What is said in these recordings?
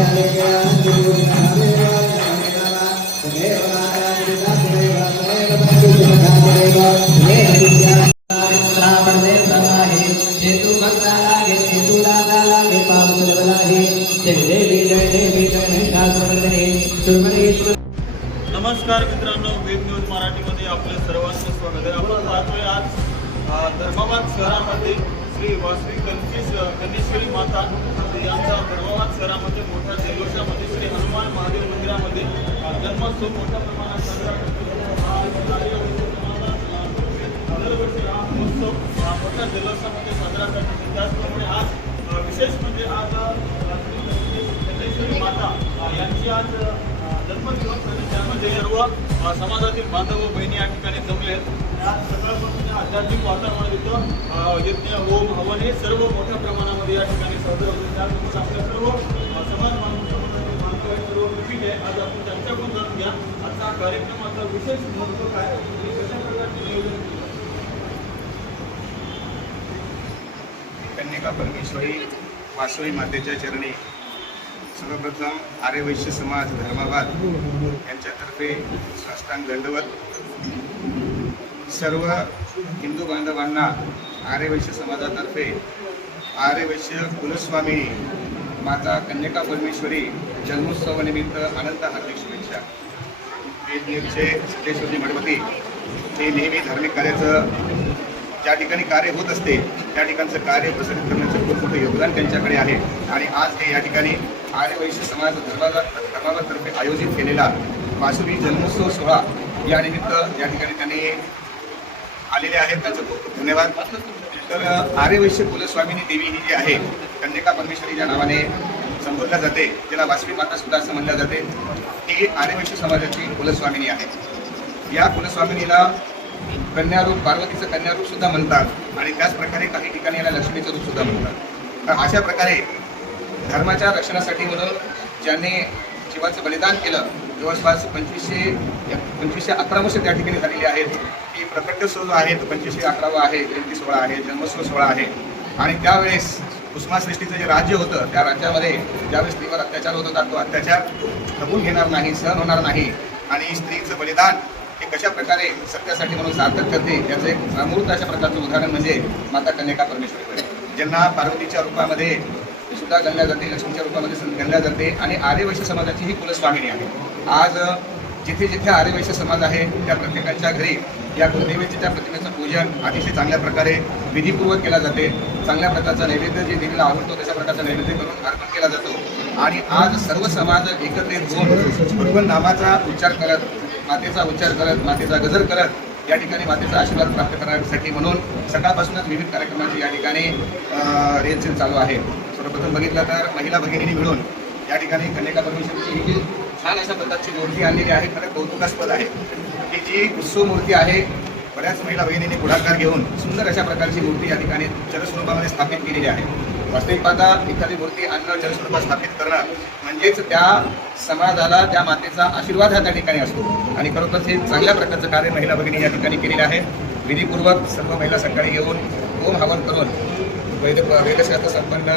नमस्कार मित्रांनो, web news मराठीमध्ये आपले सर्वांचे स्वागत आहे। आपण पाहतोय आज धर्माबाद शहरामध्ये श्री वासवी कन्येश्वरी माता यांचा धर्माबाद शहरामध्ये मोठ्या जल्लोषामध्ये श्री हनुमान महादेव मंदिरामध्ये जन्मोत्सव मोठ्या प्रमाणात साजरा करतो। दरवर्षी हा महोत्सव मोठ्या जल्लोषामध्ये साजरा करतो। त्याचप्रमाणे आज विशेष म्हणजे आज कन्येश्वरी माता यांची आज जन्मदिवस आणि त्यामध्ये सर्व समाजातील बांधव बहिणी या ठिकाणी जमले आहेत। आज सकाळपासून आध्यात्मिक वातावरण इथं यज्ञ होम हवन हे सर्व मोठ्या प्रमाणामध्ये या ठिकाणी साजरे होते। त्यासोबत आपल्या सर्व समाज बांधव सर्व मिटिंग आहे। आज आपण त्यांच्याकडून जाणून घ्या आजचा कार्यक्रमाचा विशेष महत्त्व काय, कशा प्रकारचे नियोजन केले। कन्यका परमेश्वरी वासवी मातेच्या चरणी सर्वप्रथम आर्यवैश्य समाज धर्माबाद यांच्यातर्फे साष्टांग दंडवत। सर्व हिंदू बांधवांना आर्यवैश्य समाजातर्फे आर्यवैश्य कुलस्वामी माता कन्यका परमेश्वरी जन्मोत्सवानिमित्त अनंत हार्दिक शुभेच्छा। वेदनीरचे सिद्धेश्वरी मठपती हे नेहमी धार्मिक कार्याचं ज्या ठिकाणी कार्य होत असते त्या ठिकाणचं कार्य प्रसारित करण्याचं खूप मोठं योगदान त्यांच्याकडे आहे। आणि आज हे या ठिकाणी आर्यवैश्य समाज धर्माबादतर्फे आयोजित केलेला वासवी जन्मोत्सव सोहळा या निमित्त या ठिकाणी त्यांनी आलेले आहेत, त्यांचं खूप खूप धन्यवाद। तर आर्यवैश्य कुलस्वामिनी देवी ही जी आहे कन्यका परमेश्वरी ज्या नावाने संबोधल्या जाते, ज्याला वासवी माता सुद्धा असं म्हणल्या जाते, ही आर्यवैश्य समाजाची कुलस्वामिनी आहे। या कुलस्वामिनीला कन्यारूप, पार्वतीचं कन्यारूप सुद्धा म्हणतात आणि त्याच प्रकारे काही ठिकाणी याला लक्ष्मीचं रूप सुद्धा म्हणतात। तर अशा प्रकारे धर्माच्या रक्षणासाठी म्हणून ज्यांनी जीवाचं बलिदान केलं, जवळपास 2511 वर्ष त्या ठिकाणी झालेली आहेत। ही प्रकटोत्सव जो आहे तो 2511 आहे, जयंती सोहळा आहे, जन्मोत्सव सोहळा आहे। आणि त्यावेळेस कुसुमासृष्टीचं जे राज्य होतं त्या राज्यामध्ये ज्यावेळेस स्त्रीवर अत्याचार होत होता तो अत्याचार खपून घेणार नाही, सहन होणार नाही आणि स्त्रीचं बलिदान हे कशा प्रकारे सत्यासाठी म्हणून सार्थक करते याचं एक अमूर्त अशा प्रकारचं उदाहरण म्हणजे माता कन्यका परमेश्वरी, ज्यांना पार्वतीच्या रूपामध्ये सुद्धा गणल्या जाते, लक्ष्मीच्या रूपामध्ये गणल्या जाते आणि आर्यवैश्य समाजाची ही कुलस्वामिनी आहे। आज जिथे जिथे आर्यवैश्य समाज आहे त्या प्रत्येकाच्या घरी या कुलदेवीच्या त्या प्रतिमेचं पूजन अतिशय चांगल्या प्रकारे विधीपूर्वक केला जाते। चांगल्या प्रकारचा नैवेद्य जे देवीला आवडतो तशा प्रकारचा नैवेद्य करून अर्पण केला जातो। आणि आज सर्व समाज एकत्रित होऊन भगवान नामाचा उच्चार करत, मातेचा उच्चार करत, मातेचा गजर करत या ठिकाणी मातेचा आशीर्वाद प्राप्त करण्यासाठी म्हणून सकाळपासूनच विविध कार्यक्रमाची या ठिकाणी रेलचेल चालू आहे। सर्वप्रथम बघितलं तर महिला भगिनींनी मिळून या ठिकाणी कन्यका परमेश्वरीची ही जी छान अशा प्रकारची मूर्ती आणलेली आहे, खरं कौतुकास्पद आहे। ही जी उत्सव मूर्ती आहे, बऱ्याच महिला भगिनींनी पुढाकार घेऊन सुंदर अशा प्रकारची मूर्ती या ठिकाणी जलस्वरूपामध्ये स्थापित केलेली आहे। वास्तविक पाहता एखादी मूर्ती आणणं, जलस्वरूपात स्थापित करणं म्हणजेच त्या समाजाला त्या मातेचा आशीर्वाद हा त्या ठिकाणी असतो आणि खरोखरच हे चांगल्या प्रकारचं कार्य महिला भगिनी या ठिकाणी केलेलं आहे। विधीपूर्वक सर्व महिला सकाळी येऊन होम हवन करून वेदशास्त्र संपन्न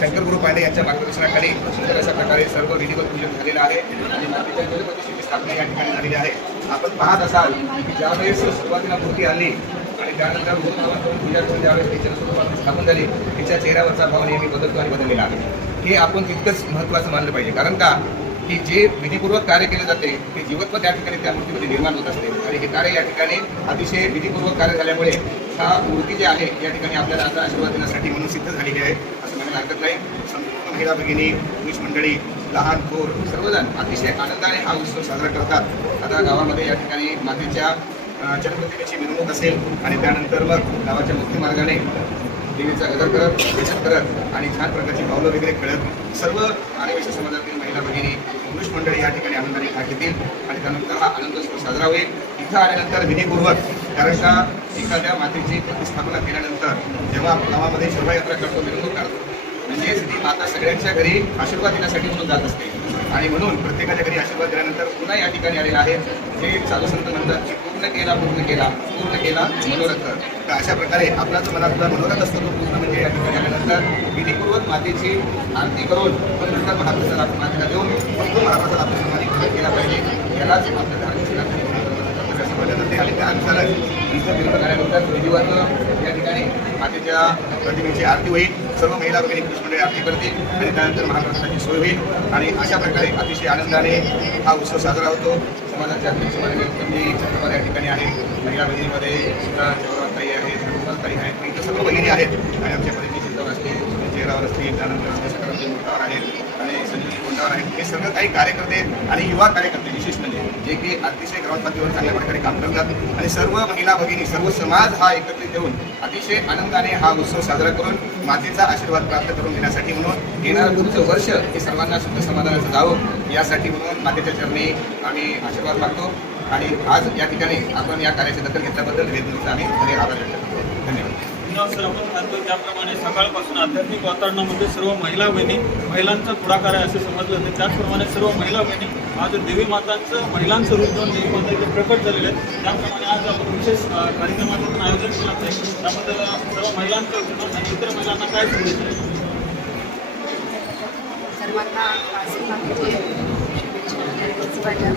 शंकर गुरु पांडे यांच्या मार्गदर्शनाखाली सुंदर अशा प्रकारे सर्व विधिवत पूजन झालेलं आहे आणि मातेच्या जलप्रतिष्ठेची स्थापना या ठिकाणी झालेली आहे। आपण पाहत असाल की ज्यावेळेस सुरुवातीला मूर्ती आली आणि त्यानंतर होम हवन करून पूजा करून ज्यावेळेस ती जलस्वरूपात स्थापन झाली, तिच्या चेहऱ्यावरचा भाव नेहमी बदलतो आणि बदललेला आहे। हे आपण तितकंच महत्त्वाचं मानलं पाहिजे, कारण का की जे विधीपूर्वक कार्य केले जाते ते जीवत्व त्या ठिकाणी त्या मूर्तीमध्ये निर्माण होत असते आणि हे कार्य या ठिकाणी अतिशय विधीपूर्वक कार्य झाल्यामुळे हा मूर्ती जी आहे या ठिकाणी आपल्याला आता आशीर्वाद देण्यासाठी म्हणून सिद्ध झालेली आहे असं म्हणायला हरकत नाही। संपूर्ण महिला भगिनी, पुरुष मंडळी, लहान थोर सर्वजण अतिशय आनंदाने हा उत्सव साजरा करतात। आता गावामध्ये या ठिकाणी मातेच्या जन्मदिनाची मिरवणूक असेल आणि त्यानंतर मग गावाच्या मुख्य मार्गाने देवीचा गजर करत, पूजन करत आणि छान प्रकारची पावलं वगैरे खेळत सर्व आर्यवैश्य समाजातील महिला भगिनी, पुरुष मंडळी या ठिकाणी आनंदाने भाग घेतील आणि त्यानंतर हा आनंदोत्सव साजरा होईल। इथं आल्यानंतर विधीपूर्वक, कारण का एखाद्या मातेची प्रतिस्थापना केल्यानंतर जेव्हा आपण गावामध्ये शोभायात्रा करतो, मिरवणूक काढतो, म्हणजेच ती माता सगळ्यांच्या घरी आशीर्वाद देण्यासाठी म्हणून जात असते आणि म्हणून प्रत्येकाच्या घरी आशीर्वाद दिल्यानंतर पुन्हा या ठिकाणी आलेला आहे। हे साधू संत म्हणतात की पूर्ण पूर्ण केला मनोरथ. तर अशा प्रकारे आपला जो मनातला मनोरथ असतो तो पूर्ण म्हणजे या ठिकाणी आल्यानंतर विधीपूर्वक मातेची आरती करून पण नंतर महाप्रसाद आपण मातेला देऊन मग तो महाप्रसाद आपण सर्वांनी ग्रहण केला पाहिजे. यालाच आपल्या धार्मिक कर्तव्य समजले जाते. आणि त्यानुसारच इथं तीर्थ झाल्यानंतर विधिवत या ठिकाणी मातेच्या प्रतिमेची आरती होईल. सर्व महिला भगिनी पुरुष मंडळी आरती करतील आणि त्यानंतर महाप्रसादाची सोय होईल. आणि अशा प्रकारे अतिशय आनंदाने हा उत्सव साजरा होतो. समाजाचे अध्यक्ष चक्रवार या ठिकाणी आहेत. महिला भगिनीमध्ये सुद्धा चौराताई आहेत, ताई आहेत, इथं सर्व भगिनी आहेत. आणि आमच्या पद्धतीने चिंतावर असतील, चेहरावर असतील, त्यानंतर सकारात्मक मोठावर आहेत आणि संजीवनी कोंडावर आहेत. हे सगळं काही कार्यकर्ते आणि युवा कार्यकर्ते विशेष म्हणजे जे की अतिशय ग्राउंड पातळीवर चांगल्या प्रकारे काम करतात. आणि सर्व महिला भगिनी सर्व समाज हा एकत्रित येऊन अतिशय आनंदाने हा उत्सव साजरा करून मातेचा आशीर्वाद प्राप्त करून घेण्यासाठी म्हणून येणारं पुढचं वर्ष हे सर्वांना सुद्ध समाधानाचं जावं यासाठी म्हणून मातेच्या चरणी आम्ही आशीर्वाद मागतो. आणि आज या ठिकाणी आपण या कार्याची दखल घेतल्याबद्दल वेदनेचा आम्ही खरे आभार व्यक्त करतो. धन्यवाद. सर, आपण सांगतो त्याप्रमाणे सकाळपासून आध्यात्मिक वातावरणामध्ये सर्व महिला बहिणी महिलांचा पुढाकार आहे असे समजलं जाते. त्याचप्रमाणे सर्व महिला बहिणी आज देवी मातांचं महिलांचं रूप घेऊन देवी माता इथे प्रकट झालेले आहेत. त्याप्रमाणे आज आपण विशेष कार्यक्रमाचं पण आयोजन केलं आहे. त्याबद्दल सर्व महिलांचं अभिनंदन आणि इतर महिलांना काय शुभेच्छा आहे? सर्वांना मातेचे शुभेच्छा.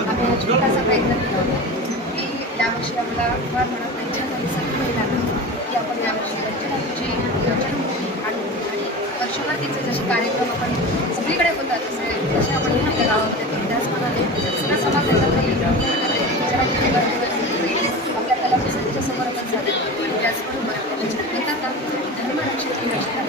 आम्ही हा छोटासा प्रयत्न केला होता की यावर्षी आम्हाला फार मनात इच्छा झाली सर्व महिलांना की आपण यावर्षी रंजनाची आणि वर्षभर तिचे जसे कार्यक्रम आपण सगळीकडे होतात जसे आपण आपल्या गावामध्ये करतो त्याचप्रमाणे सगळ्या समाजाच्या आपल्या कलाकृतीच्या समोर आपण झाले आणि त्याचबरोबर म्हणतात ना धर्मरक्षेची रक्षण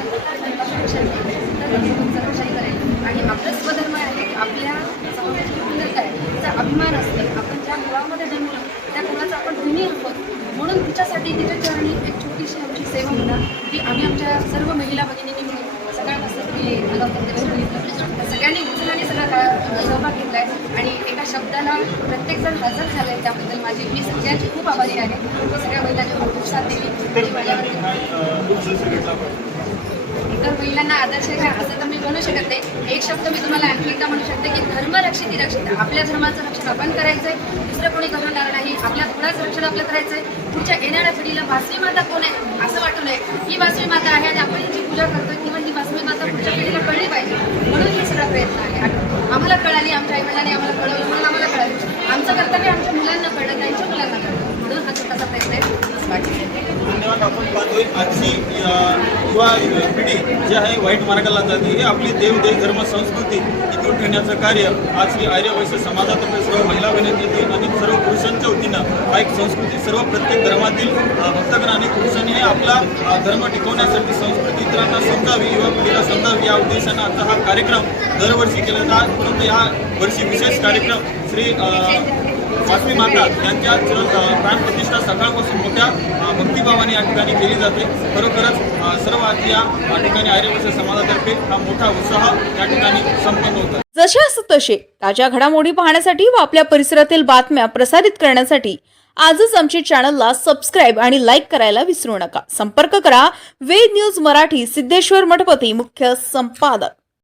करेल आणि आपलं स्वधर्म आहे की आपल्या समाजाची सुंदरता आहे तिचा अभिमान असते. आपण ज्या कुळामध्ये जन्मलो त्या कुळाचा आपण ऋणी आहोत म्हणून तिच्यासाठी तिच्या चरणी एक छोटीशी आमची सेवा होणार की आम्ही आमच्या सर्व महिला भगिनींनी मिळून सगळ्यांपासून तुम्ही बघितलं सगळ्यांनी उत्साहाने सगळा सहभाग घेतला आहे आणि एका शब्दाला प्रत्येकजण हजर झालं आहे. त्याबद्दल मी सगळ्यांची खूप आभारी आहे. सगळ्या महिलांनी खूप साथ दिली. इतर महिलांना आदर्श घ्या असं तर मी म्हणू शकत नाही. एक शब्द मी तुम्हाला आणखी एकदा म्हणू शकते की धर्मरक्षिती रक्षित. आपल्या धर्माचं रक्षण आपण करायचं आहे, दुसरं कोणी करणार नाही. आपल्या कुळाचं रक्षण आपलं करायचं आहे. पुढच्या येणाऱ्या पिढीला वासवी माता कोण आहे असं वाटू नये. ही वासवी माता आहे आणि आपण जी पूजा करतो किंवा ही वासवी माता पुढच्या पिढीला कळली पाहिजे म्हणून हे सगळा प्रयत्न आहे. आम्हाला कळाली, आमच्या आईवडिलांनी आम्हाला कळवलं म्हणून आम्हाला कळाली. आमचं कर्तव्य आमच्या मुलांना कळलं, त्यांच्या मुलांना कळलं म्हणून हा छोटासा प्रयत्न आहे. धन्यवाद. आपण पाहतोय आजची युवा पिढी जी आहे वाईट मार्गाला जाते. हे आपली देवदेव धर्म संस्कृती टिकवून ठेवण्याचं कार्य आज ही आर्य वैश्य समाजातर्फे सर्व महिला बहिणींनी आणि सर्व पुरुषांच्या वतीनं हा एक संस्कृती सर्व प्रत्येक धर्मातील भक्तगण आणि पुरुषांनी आपला धर्म टिकवण्यासाठी संस्कृती इतरांना समजावी, युवा पिढीला समजावी या उद्देशानं आता हा कार्यक्रम दरवर्षी केला जातो. परंतु या वर्षी विशेष कार्यक्रम श्री वासवी माता यांच्या प्राणप्रतिष्ठा सकाळपासून मोठ्या भक्तिभावाने या ठिकाणी केली जाते. खरोखरच सर्व आज या ठिकाणी आर्यवैश्य समाजातर्फे हा मोठा उत्साह या ठिकाणी संपन्न होतो. जशास तसे ताज्या घडामोडी पाहण्यासाठी व आपल्या परिसरातील बातम्या प्रसारित करण्यासाठी आजच आमच्या चॅनलला सबस्क्राईब आणि लाईक करायला विसरू नका. संपर्क करा वेद न्यूज मराठी, सिद्धेश्वर मठपती, मुख्य संपादक.